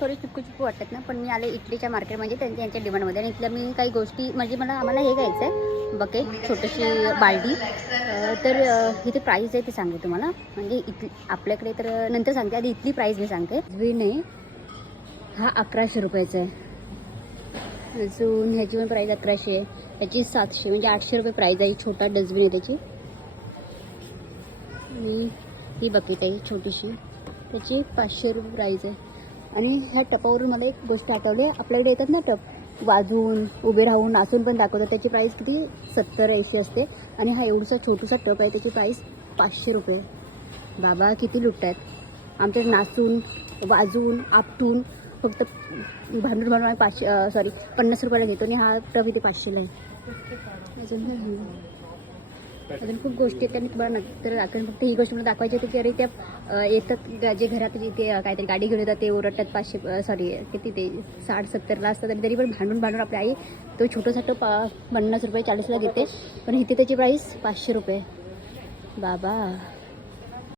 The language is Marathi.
थोडी चुकू चिपकू वाटतात ना पण मी आले इटलीच्या मार्केटमध्ये त्यांच्या यांच्या डिमांडमध्ये आणि इथल्या मी काही गोष्टी म्हणजे मला आम्हाला हे घ्यायचं आहे. बकेट छोटीशी बाल्टी. तर इथे प्राईस आहे ते सांगते तुम्हाला. म्हणजे इथली आपल्याकडे तर नंतर सांगते. आधी इथली प्राईस मी सांगते. विन आहे. हा अकराशे रुपयाचा आहे. अजून ह्याची पण प्राईस अकराशे आहे. ह्याची सातशे म्हणजे आठशे रुपये प्राईस आहे. छोटा डस्टबिन आहे त्याची. आणि ही बकेट आहे छोटीशी. त्याची पाचशे रुपये प्राईस आहे. आणि ह्या टपावरून मला एक गोष्ट आठवली आपल्याकडे येतात ना टप वाजून उभे राहून नाचून पण दाखवतात. त्याची प्राईस किती? सत्तर ऐंशी असते. आणि हा एवढसा छोटूसा टप आहे त्याची प्राईस पाचशे रुपये. बाबा किती लुटत आहेत आमच्याकडे नाचून वाजून आपटून फक्त भांडून भांडून पाचशे सॉरी पन्नास रुपयाला घेतो आणि हा टप इथे पाचशेला आहे. अजून खूप गोष्टी आहेत त्यांनी तुम्हाला नंतर फक्त ही गोष्ट मला दाखवायची होती की अरे त्या येतात जे घरात जिथे काहीतरी गाडी घेऊन येतात ते ओरडतात पाचशे सॉरी किती ते साठ सत्तरला असतात आणि तरी पण भांडून भांडून आपली आई तो छोटंसाठं तो पा पन्नास रुपये चाळीसला घेते पण इथे त्याची प्राईस पाचशे रुपये. बाबा.